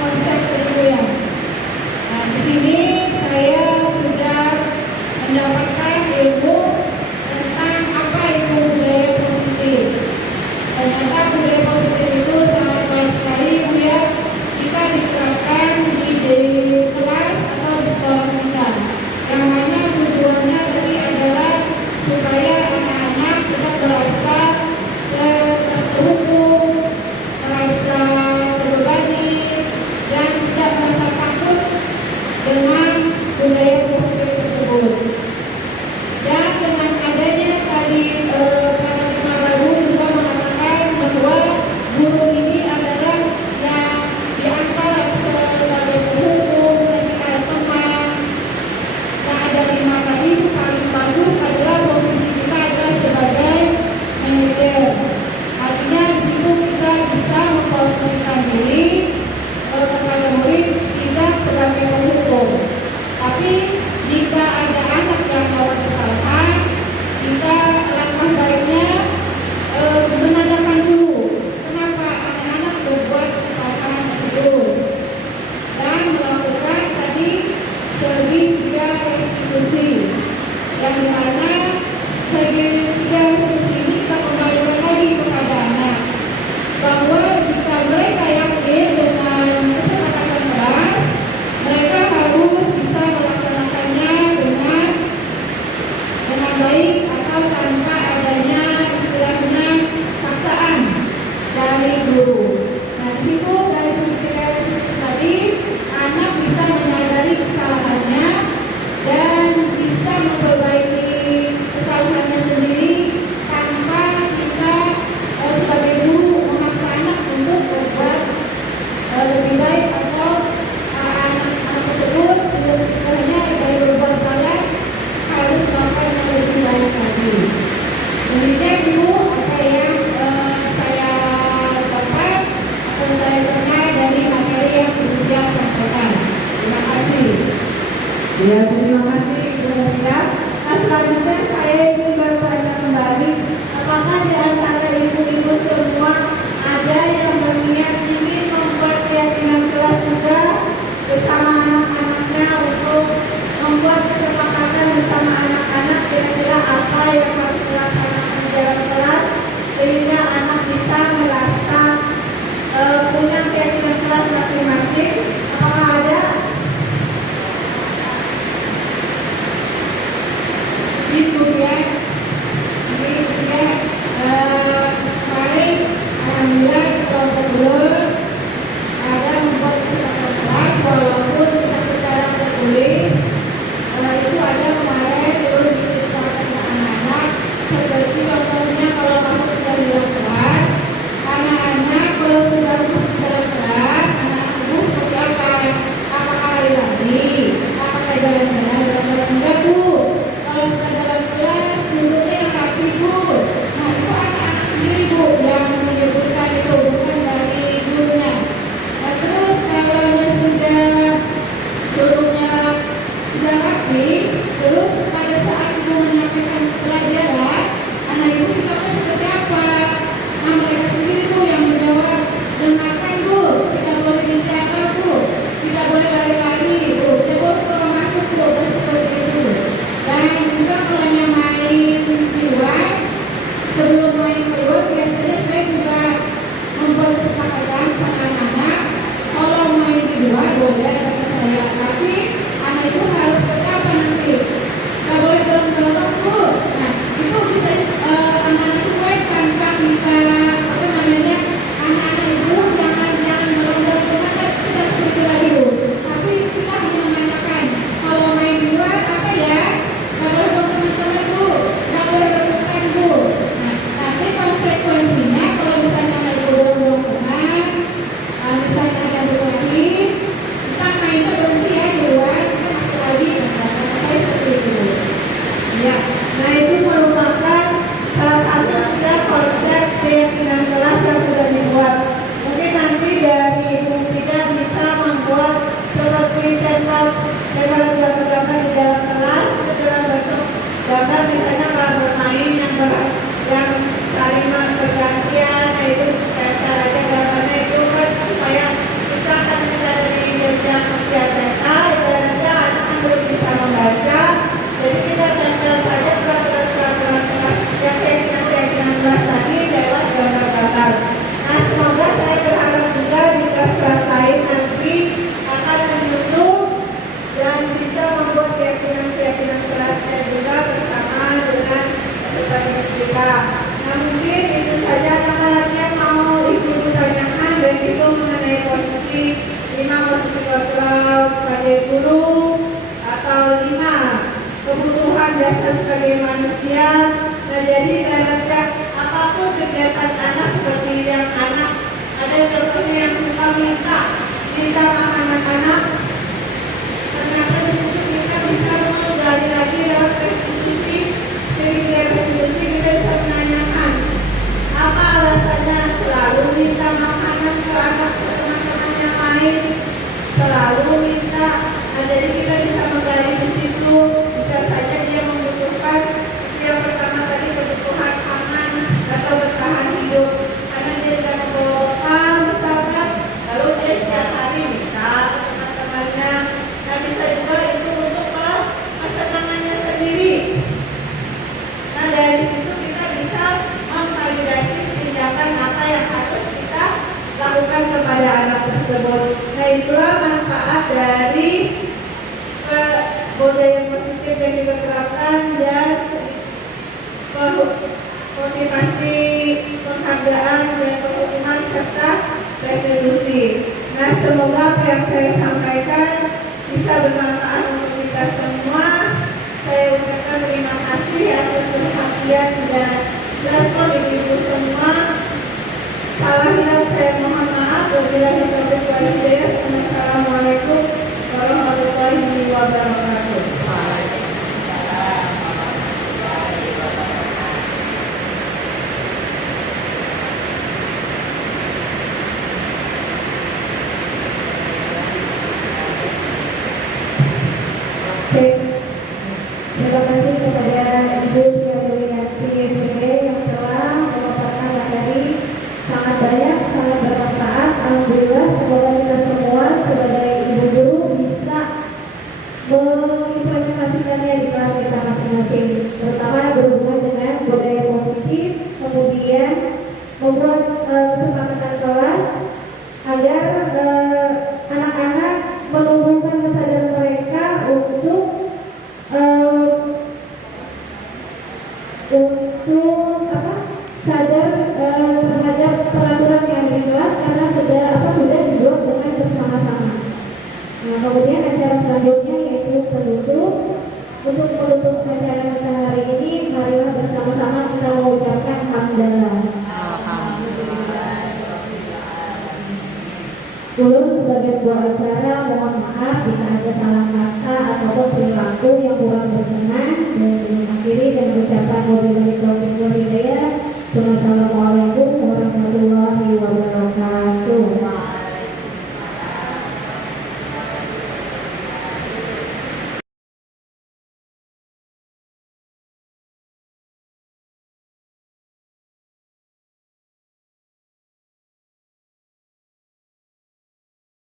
konsep keribuan. Nah, di sini saya sudah mendapatkan ilmu tentang apa itu budaya positif. Ternyata budaya positif itu sangat baik sekali ya, kita diterapkan di kelas atau di sekolah kita. Yang mana tujuannya tadi adalah Ya, terima kasih Ibu Mulia. Nah, selanjutnya saya ingin bertanya kembali, apakah di antara ibu-ibu semua ada yang berniat ingin membuat keyakinan kelas juga bersama anak-anaknya untuk membuat kesepakatan bersama anak-anak kira-kira apa yang harus dilaksanakan di dalam kelas sehingga anak bisa merasa punya keyakinan kelas masing-masing. Apakah ada? Ibu ya, ini ya, saya alhamdulillah kelompok ada membuat kesepakatan kelas walaupun tidak secara tertulis. Itu ada kemarin turun diceritakan ke anak-anak seperti contohnya kalau masuk ke dalam kelas, anak-anak kalau sudah masuk ke dalam kelas, anak-anak itu seperti apa? Apakah lari, apakah jalan-jalan dalam kelas? Enggak Bu, kalau sudah dalam kelas duduknya yang rapi Bu. Nah itu anak-anak sendiri Bu yang menyebutkan itu, bukan dari gurunya. Nah terus kalau sudah duduknya sudah rapi, terus pada saat ibu menyampaikan pelajaran, anak ibu sikapnya seperti apa? Nah mereka sendiri Bu yang menjawab, dengarkan Bu, tidak boleh bicara Bu, tidak boleh lari-lari Bu, tidak boleh kalau masuk Bu, dan seperti itu. Dan juga kalau yang main di luar, sebelum main keluar biasanya saya juga membuat kesepakatan sama anak-anak, kalau main di luar boleh kata saya, tapi anak itu harus seperti apa nanti? Gak boleh dorong-dorong Bu. Nah itu bisa anak-anak itu baik tanpa kita apa namanya, anak-anak itu jangan dorong-dorong kita tidak seperti lagi Bu. Tapi kita hanya menanyakan kalau main di luar apa ya? Gak boleh dorong-dorong Bu, gak boleh rebutan Bu. Nah tapi konsekuensinya kalau misalnya anak itu dorong-dorong teman, misalnya ada berlari, kita main berhenti ya di luar, kita masuk lagi. Saya seperti itu. Ya, nah itu merupakan salah satu juga konsep keyakinan kelas yang sudah dibuat. Mungkin nanti dari Ibu tidak bisa membuat seperti gambar gambar di dalam kelas, itu dalam bentuk gambar misalnya kalau bermain yang saling bergantian, nah itu caranya gambarnya itu kan supaya kita akan bisa dari jenjang usia TK, ibaratnya anak belum bisa membaca. Jadi kita tempel saja peraturan-peraturan yang keyakinan kelas tadi lewat gambar-gambar. Nah semoga saya berharap juga di kelas lain nanti akan menyusun dan bisa membuat keyakinan kelasnya juga bersama dengan peserta kita. Nah mungkin itu saja lagi yang mau Ibu tanyakan, dan itu mengenai posisi 5 posisi kontrol sebagai guru atau 5 kebutuhan dasar sebagai manusia. Nah jadi ibaratnya apapun kegiatan anak seperti yang anak ada contohnya yang suka minta makanan anak, ternyata di situ kita bisa menggali lagi lewat restitusi, sehingga restitusi kita bisa menanyakan apa alasannya selalu minta makanan ke anak teman-teman yang lain, selalu minta. Nah jadi kita bisa menggali di situ. Bisa saja dia membutuhkan yang pertama tadi kebutuhan aman atau bertahan hidup, karena dia tidak membawa bekal misalkan, lalu dia setiap hari minta ke teman-temannya. Nah bisa juga itu untuk kesenangannya sendiri. Nah dari situ kita bisa memvalidasi tindakan apa yang harus kita lakukan kepada anak tersebut. Nah itulah manfaat dari budaya positif yang kita terapkan dan motivasi penghargaan dan penghukuman serta restitusi. Nah semoga apa yang saya sampaikan bisa bermanfaat untuk kita semua. Saya ucapkan terima kasih atas perhatian dan respon ibu semua. Salah hilang saya mohon maaf. Wassalamualaikum warahmatullahi wabarakatuh. Baik. Terima kasih kepada Ibu Tia Yulianti SPD yang telah memaparkan materi sangat banyak, sangat bermanfaat. Alhamdulillah, semoga kita semua sebagai ibu guru bisa mengimplementasikannya di kelas kita masing-masing, terutama berhubungan dengan budaya positif, kemudian membuat kesepakatan kelas agar anak-anak menumbuhkan kesadaran mereka untuk sadar terhadap peraturan yang ada di kelas karena sudah dibuat dengan bersama-sama. Nah, kemudian acara selanjutnya yaitu penutup. Untuk menutup acara kita hari ini, marilah bersama-sama kita mengucapkan hamdalah. Ulun sebagai buah acara mohon maaf jika ada salah kata ataupun perilaku yang kurang berkenan, dan akhiri dengan ucapan wabillahi taufiq wal hidayah. Wassalamualaikum